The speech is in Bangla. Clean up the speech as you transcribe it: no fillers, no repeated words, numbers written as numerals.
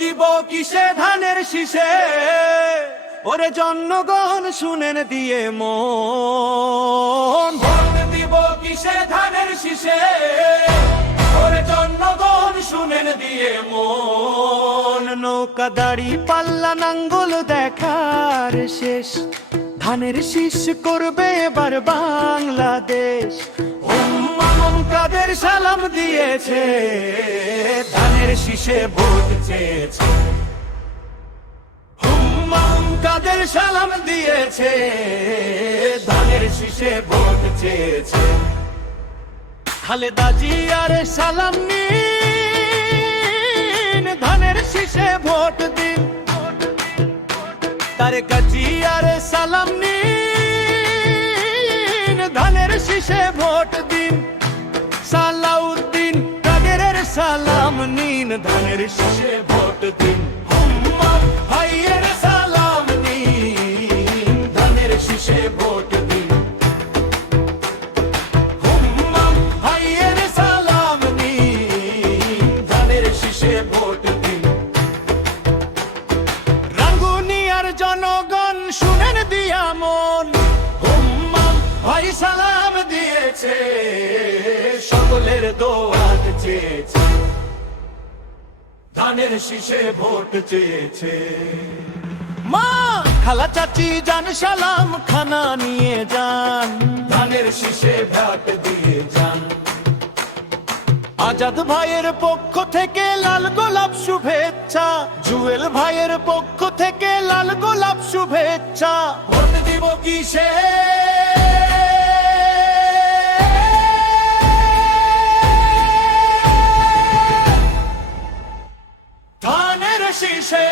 দিব কিসে ধানের শীষে, ওরে জনগণ শুনেন দিয়ে মন। ভোট দিব কিসে ধানের শীষে, ওরে জনগণ শুনেন দিয়ে মন। নৌকা দাড়ি পাল্লা নাঙ্গল দেখার শেষ, ধানের শীষ করবে এবার বাংলাদেশ। কাদের সালাম দিয়েছে, ধানের শীষে ভোট চেয়েছে। কাদের সালাম দিয়েছে, ধানের শীষে ভোট চেয়েছে। খালেদা জিয়ার সালাম নিন, ধানের শীষে ভোট দিন। তারেক জিয়ার সালাম নিন, ধানের শীষে ভোট দিন। সালাউদ্দিন কাদেরের সালাম নিন, ধানের শীষে ভোট দিন। ভাইয়ের সালাম নিন, ধানের শীষে ভোট দিন। ভাইয়ের সালাম নিন, ধানের শীষে ভোট দিন। রাঙ্গুনিয়ার জনগণ শুনেন দিয়া মন, ভাই সালাম দিয়েছে, সকলের দোয়াত চেয়েছে, ধানের শীষে ভোট চেয়েছে। মা খালা চাচি যান সালাম খানা নিয়ে যান, ধানের শীষে ভোট দিয়ে যান। আজাদ ভাইয়ের পক্ষ থেকে লাল গোলাপ শুভেচ্ছা, জুয়েল ভাইয়ের পক্ষ থেকে লাল গোলাপ শুভেচ্ছা। ভোট দিব কিসে, ধানের শীষে।